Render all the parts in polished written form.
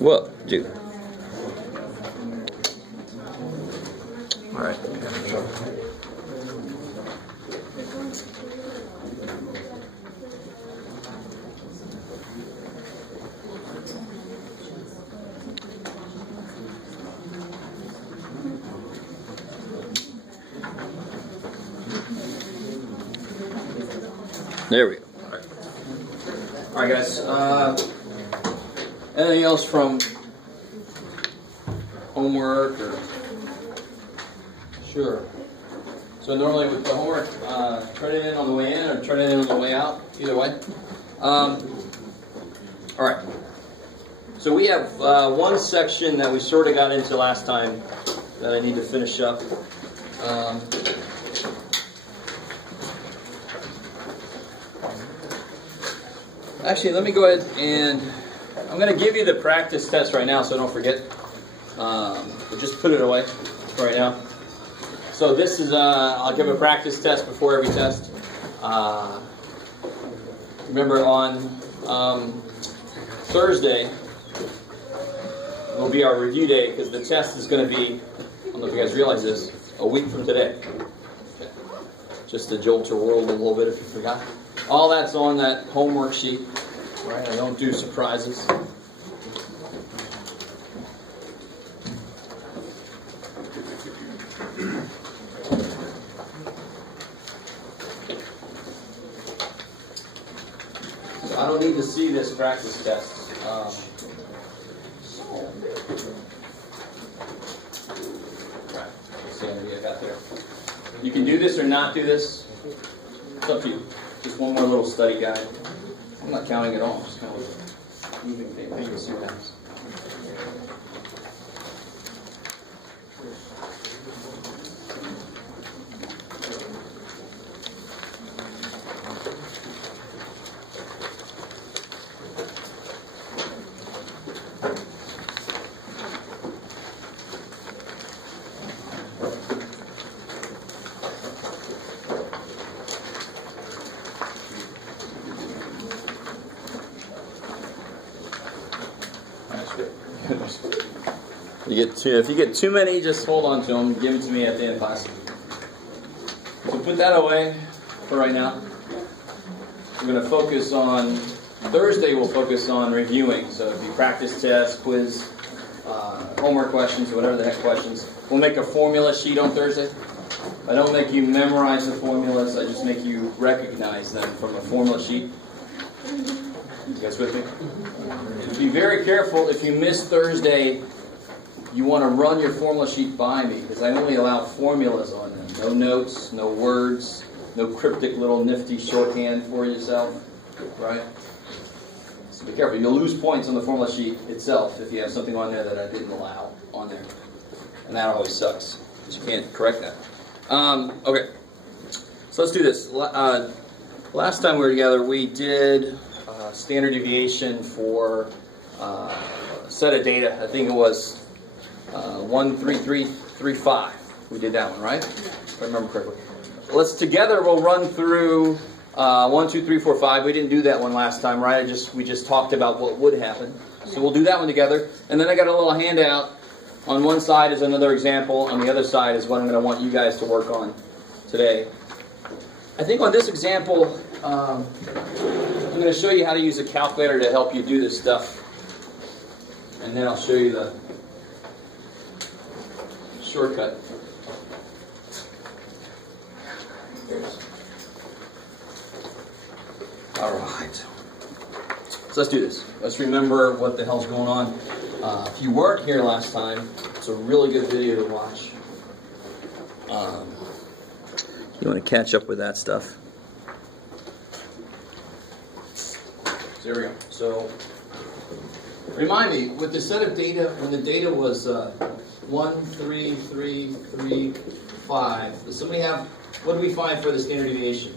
Whoa, dude. All right. There we go. All right, guys. Anything else from homework or? Sure. So normally with the homework, turn it in on the way in or turn it in on the way out. Either way. All right. So we have one section that we sort of got into last time that I need to finish up. Actually, let me go ahead and I'm going to give you the practice test right now, so don't forget. But just put it away right now. So this is, I'll give a practice test before every test. Remember on Thursday will be our review day because the test is going to be, I don't know if you guys realize this, a week from today. Okay. Just to jolt your world a little bit if you forgot. All that's on that homework sheet, right? I don't do surprises. So I don't need to see this practice test. Right, let's see how many I got there. You can do this or not do this. It's up to you. Just one more little study guide. I'm not counting at all. Just kind of moving things to see what happens. If you get too many, just hold on to them. Give it to me at the end of class. So put that away for right now. We're going to focus on, Thursday we'll focus on reviewing. So it'll be practice test, quiz, homework questions, whatever the heck questions. We'll make a formula sheet on Thursday. I don't make you memorize the formulas. I just make you recognize them from a formula sheet. You guys with me? Be very careful if you miss Thursday. You want to run your formula sheet by me because I only allow formulas on them. No notes, no words, no cryptic little nifty shorthand for yourself, right? So be careful. You'll lose points on the formula sheet itself if you have something on there that I didn't allow on there. And that always sucks because you can't correct that. Okay, so let's do this. Last time we were together, we did standard deviation for a set of data. I think it was 13335. We did that one, right? If I remember correctly. Let's together. We'll run through 1, 2, 3, 4, 5. We didn't do that one last time, right? We just talked about what would happen. So we'll do that one together. And then I got a little handout. On one side is another example. On the other side is what I'm going to want you guys to work on today. I think on this example, I'm going to show you how to use a calculator to help you do this stuff. And then I'll show you the shortcut. All right. So let's do this. Let's remember what the hell's going on. If you weren't here last time, it's a really good video to watch. You want to catch up with that stuff. So there we go. So remind me, with the set of data, when the data was 1, 3, 3, 3, 5. Does somebody have, what do we find for the standard deviation?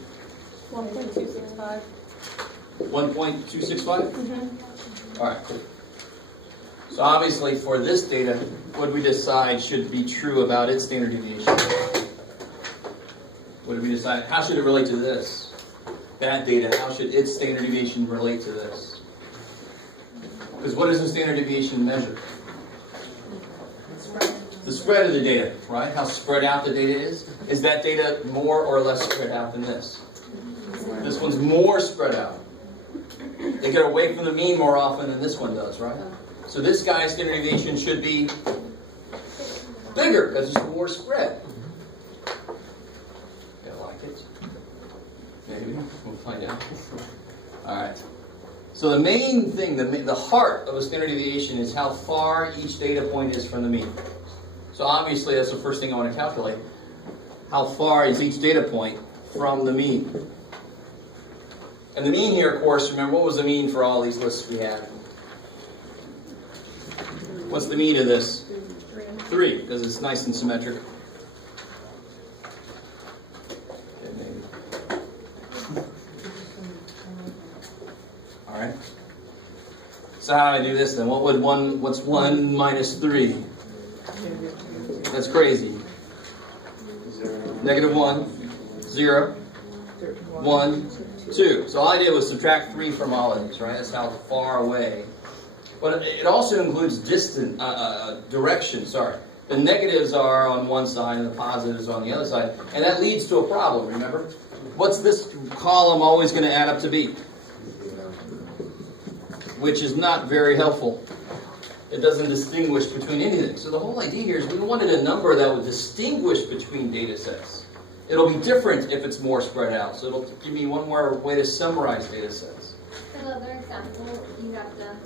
1.265. 1.265? Mm-hmm. All right, cool. So obviously for this data, what do we decide should be true about its standard deviation? What did we decide? How should it relate to this? that data, how should its standard deviation relate to this? Because what does the standard deviation measure? The spread of the data, right? How spread out the data is. Is that data more or less spread out than this? This one's more spread out. They get away from the mean more often than this one does, right? So this guy's standard deviation should be bigger because it's more spread. You like it? Maybe. We'll find out. All right. So the main thing, the heart of a standard deviation is how far each data point is from the mean. So obviously that's the first thing I want to calculate. How far is each data point from the mean? And the mean here, of course, remember, what was the mean for all these lists we had? What's the mean of this? 3, because it's nice and symmetric. Okay, maybe. All right. So how do I do this then? What's 1 minus 3? That's crazy. Negative 1, 0, 1, 2. So all I did was subtract 3 from all of these, right? That's how far away. But it also includes distant direction. Sorry, the negatives are on one side and the positives are on the other side, and that leads to a problem. Remember, what's this column always going to add up to be? Which is not very helpful. It doesn't distinguish between anything. So the whole idea here is we wanted a number that would distinguish between data sets. It'll be different if it's more spread out. So it'll give me one more way to summarize data sets. Another example, you have done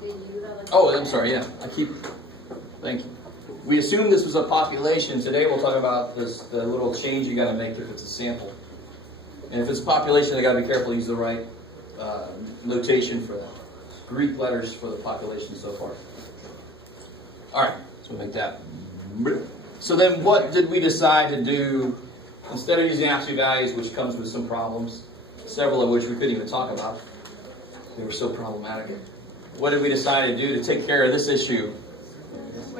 the U. Oh, I'm sorry, yeah. Thank you. We assumed this was a population. Today we'll talk about the little change you got to make if it's a sample. And if it's a population, I got to be careful to use the right notation for that. Greek letters for the population so far. All right, so we'll make that. So then what did we decide to do? Instead of using absolute values, which comes with some problems, several of which we couldn't even talk about. They were so problematic. What did we decide to do to take care of this issue?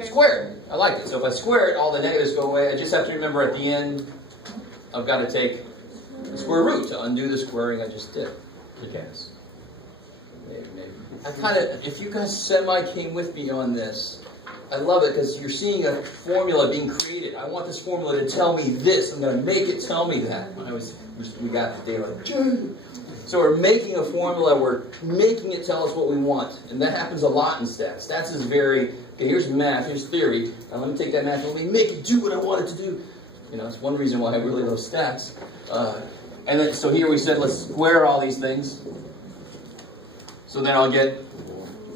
Square it. I like it. So if I square it, all the negatives go away. I just have to remember at the end, I've got to take the square root to undo the squaring I just did. Yes. Maybe. If you guys semi-came with me on this, I love it because you're seeing a formula being created. I want this formula to tell me this. I'm going to make it tell me that. We got the data like, so we're making a formula, we're making it tell us what we want. And that happens a lot in stats. Stats is very, okay, here's math, here's theory. Now let me take that math and let me make it do what I want it to do. You know, it's one reason why I really love stats. And then, so here we said, let's square all these things. So then I'll get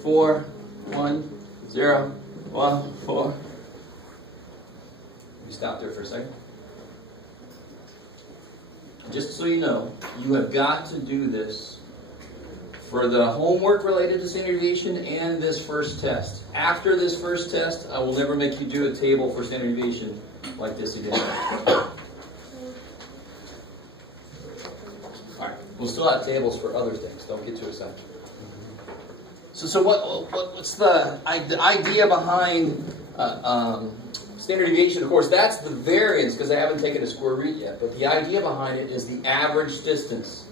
4, 1, 0, 1, 4. Let me stop there for a second. Just so you know, you have got to do this for the homework related to standard deviation and this first test. After this first test, I will never make you do a table for standard deviation like this again. Alright, we'll still have tables for other things. Don't get too excited. So what's the idea behind standard deviation? Of course, that's the variance, because I haven't taken a square root yet. But the idea behind it is the average distance.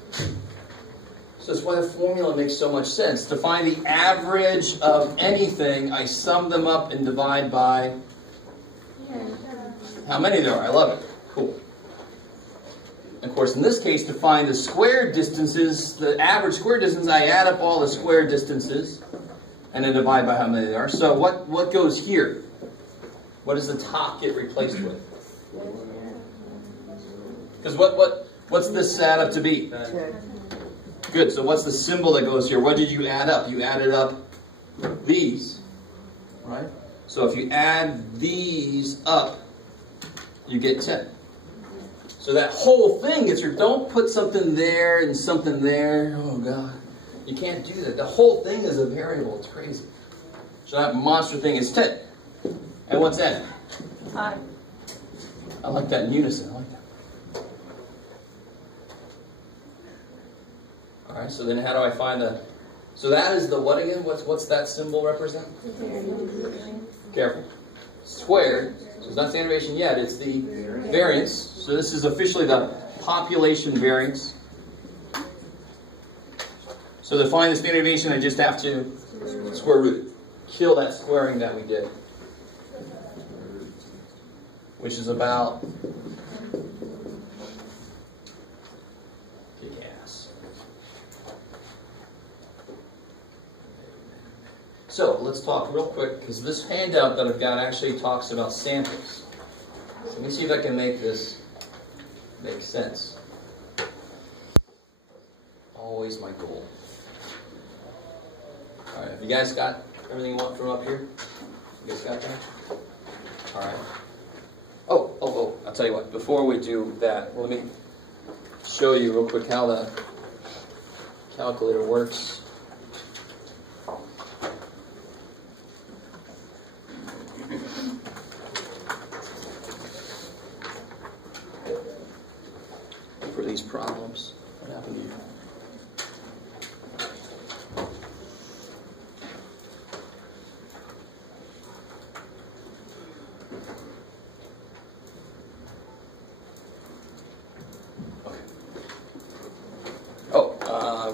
So that's why the formula makes so much sense. To find the average of anything, I sum them up and divide by how many there are. I love it. Cool. And of course, in this case, to find the square distances, the average square distance, I add up all the square distances and then divide by how many there are. So what goes here? What does the top get replaced with? Because what's this add up to be? Good. So what's the symbol that goes here? What did you add up? You added up these, right? So if you add these up, you get 10. So that whole thing gets your, don't put something there and something there. Oh God. You can't do that. The whole thing is a variable. It's crazy. So that monster thing is 10. And what's that? 5. I like that in unison. I like that. Alright, so then how do I find the... So that is the what again? What's that symbol represent? Careful. Squared. So it's not standard deviation yet. It's the variance. So this is officially the population variance. So to find the standard deviation, I just have to square root it. Kill that squaring that we did, which is about gas. So let's talk real quick, because this handout that I've got actually talks about samples. So let me see if I can make this make sense. Always my goal. All right, have you guys got everything you want from up here? You guys got that? All right. Oh, I'll tell you what, before we do that, let me show you real quick how the calculator works. For these problems, what happened here?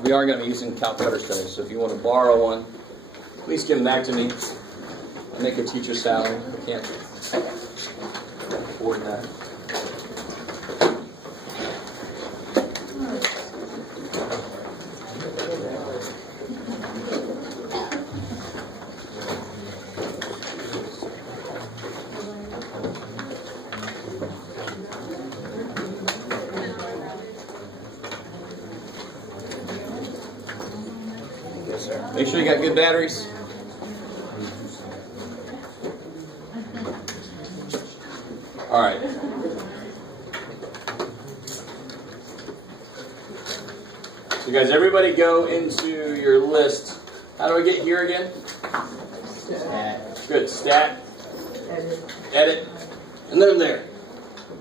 We are going to be using calculators today, so if you want to borrow one, please give them back to me. I make a teacher's salary. I can't afford that. Make sure you got good batteries. All right. So guys, everybody go into your list. How do I get here again? Stat. Good. Stat. Edit. And then I'm there.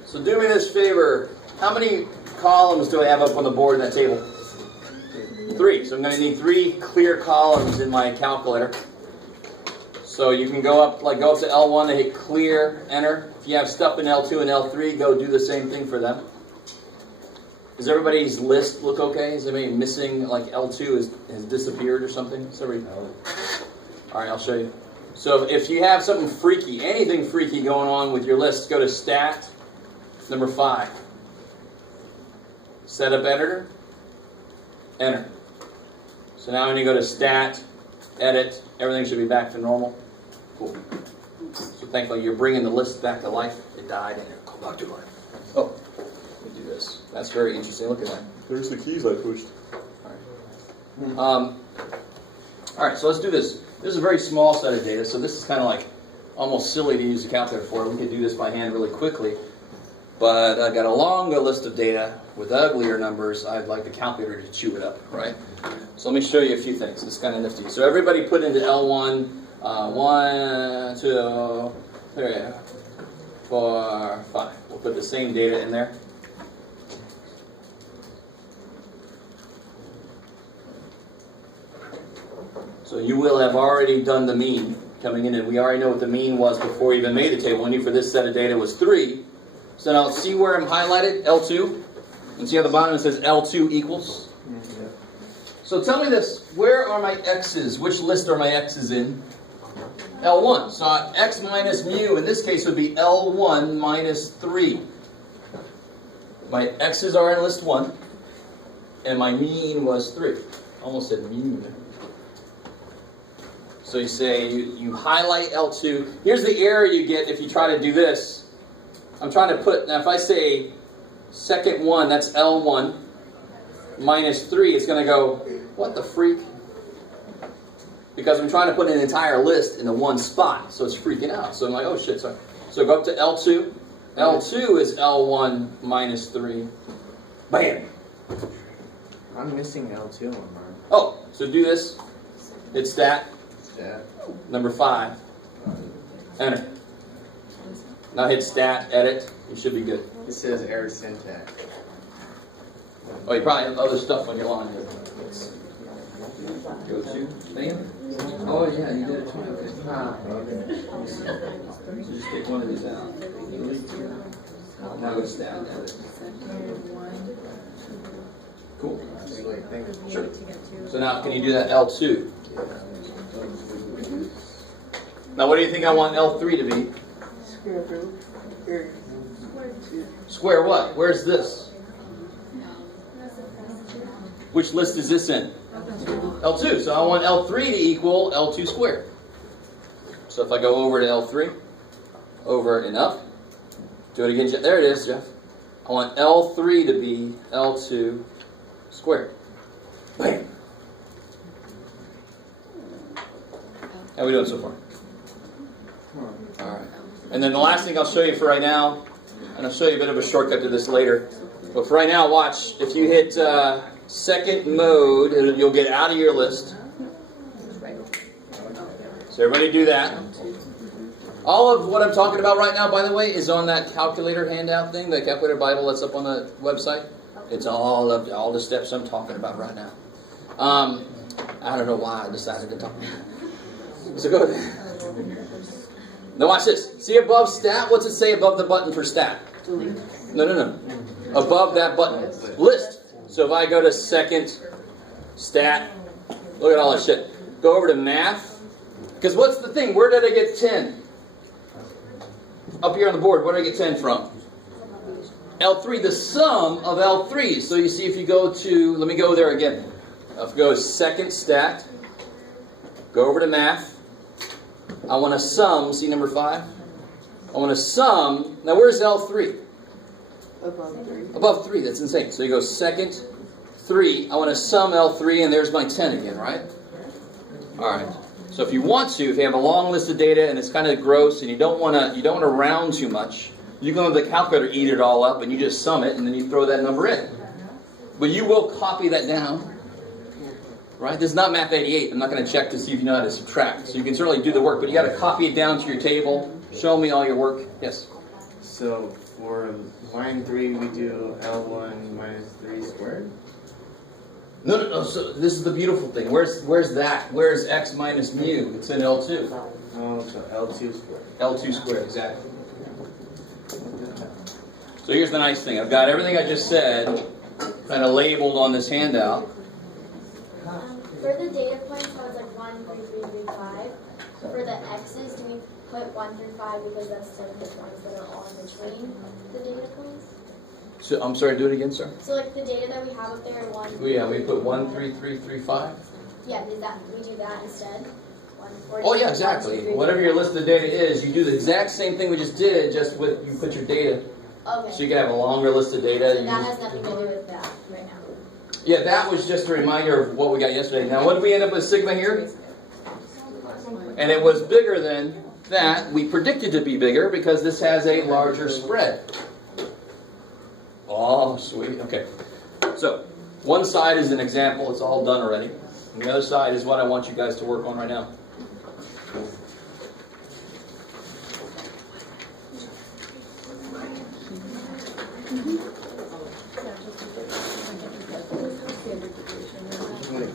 So do me this favor. How many columns do I have up on the board in that table? 3. So I'm going to need 3 clear columns in my calculator. So you can go up to L1 and hit clear, enter. If you have stuff in L2 and L3, go do the same thing for them. Does everybody's list look okay? Is anybody missing, like L2 has disappeared or something? All right, I'll show you. So if you have something freaky, anything freaky going on with your list, go to Stat, number 5. Setup editor, enter. So now when you go to Stat, Edit, everything should be back to normal. Cool. So thankfully you're bringing the list back to life. It died and it'll come back to life. Oh, let me do this. That's very interesting. Look at that. There's the keys I pushed. All right, so let's do this. This is a very small set of data, so this is kind of like almost silly to use a calculator for. We could do this by hand really quickly. But I've got a longer list of data with uglier numbers. I'd like the calculator to chew it up, right? So let me show you a few things. It's kind of nifty. So everybody put into L1, 1, 2, 3, 4, 5. We'll put the same data in there. So you will have already done the mean coming in, and we already know what the mean was before we even made the table. We knew for this set of data was 3. So now see where I'm highlighted, L2? And see how the bottom it says L2 equals? Yeah. So tell me this, where are my x's? Which list are my x's in? L1. So x minus mu in this case would be L1 minus 3. My x's are in list 1, and my mean was 3. Almost said mean. So you say, you highlight L2. Here's the error you get if you try to do this. I'm trying to put, now if I say second one, that's L1 minus 3, it's going to go, what the freak? Because I'm trying to put an entire list in the one spot, so it's freaking out. So I'm like, oh shit, sorry. So go up to L2. L2 is L1 minus 3. Bam! I'm missing L2 on mine. Oh, so do this. Hit stat. Stat. Number 5. Enter. Now hit stat, edit. You should be good. It says error syntax. Oh, you probably have other stuff on your line here. Go to. Bam. Oh, yeah, you did it too. Okay. Okay. So just pick one of these out. Now go to stat, edit. Cool. think. Sure. So now, can you do that L2? Now, what do you think I want L3 to be? Square what? Where's this? Which list is this in? L2. So I want L3 to equal L2 squared. So if I go over to L3, over and up, do it again. There it is, Jeff. I want L3 to be L2 squared. Bam. How are we doing so far? All right. And then the last thing I'll show you for right now, and I'll show you a bit of a shortcut to this later. But for right now, watch. If you hit second mode, you'll get out of your list. So everybody do that. All of what I'm talking about right now, by the way, is on that calculator handout thing, the calculator Bible that's up on the website. It's all the steps I'm talking about right now. I don't know why I decided to talk. So go ahead. Now watch this. See above stat? What's it say above the button for stat? No. Above that button. List. So if I go to second, stat, look at all this shit. Go over to math. Because what's the thing? Where did I get 10? Up here on the board, where did I get 10 from? L3, the sum of L3. So you see if you go to, let me go there again. If you go to second stat, go over to math. I want to sum, see number 5? I want to sum, now where's L3? Above 3. Above 3, that's insane. So you go second, 3, I want to sum L3, and there's my 10 again, right? Alright. So if you want to, if you have a long list of data and it's kind of gross and you don't want to round too much, you can let the calculator eat it all up and you just sum it and then you throw that number in. But you will copy that down. Right? This is not Math 88. I'm not going to check to see if you know how to subtract. So you can certainly do the work, but you got to copy it down to your table. Show me all your work. Yes? So for line 3, we do L1 minus 3 squared? No. So this is the beautiful thing. Where's that? Where's x minus mu? It's in L2. Oh, so L2 squared. L2 squared, exactly. So here's the nice thing. I've got everything I just said kind of labeled on this handout. For the data points, so it's like 1, 3, 3, 3, 5. For the x's, do we put 1 through 5 because that's like the ones that are all in between the data points? So I'm sorry, do it again, sir. So like the data that we have up there, 1. Yeah, we put 1, 3, 3, 3, 5. Yeah, we do that instead. Oh yeah, exactly. Whatever your list of data is, you do the exact same thing we just did, just with you put your data. Okay. So you can have a longer list of data. So that has nothing to do with that right now. Yeah, that was just a reminder of what we got yesterday. Now, what did we end up with sigma here? And it was bigger than that. We predicted to be bigger because this has a larger spread. Oh, sweet. Okay. So, one side is an example. It's all done already. And the other side is what I want you guys to work on right now.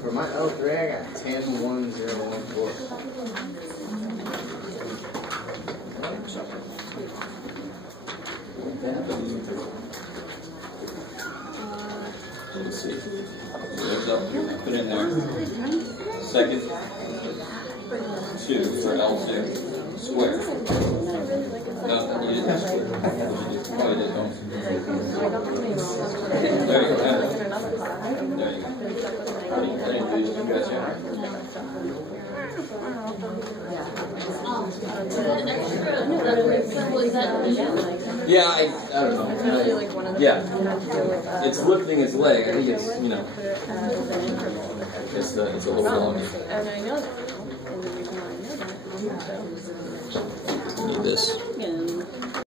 For my L3, I got 10, 1, 0, 1, 4. Let's see. What's up here? Put in there. Second 2 for L2 square. No, you didn't have square. Oh, you did, don't. There you go. There you go. I didn't do you guys yet. Yeah, I don't know. Yeah. It's lifting its leg. I think it's, it's a little long. And I know that. And the reason why I know that is Need this.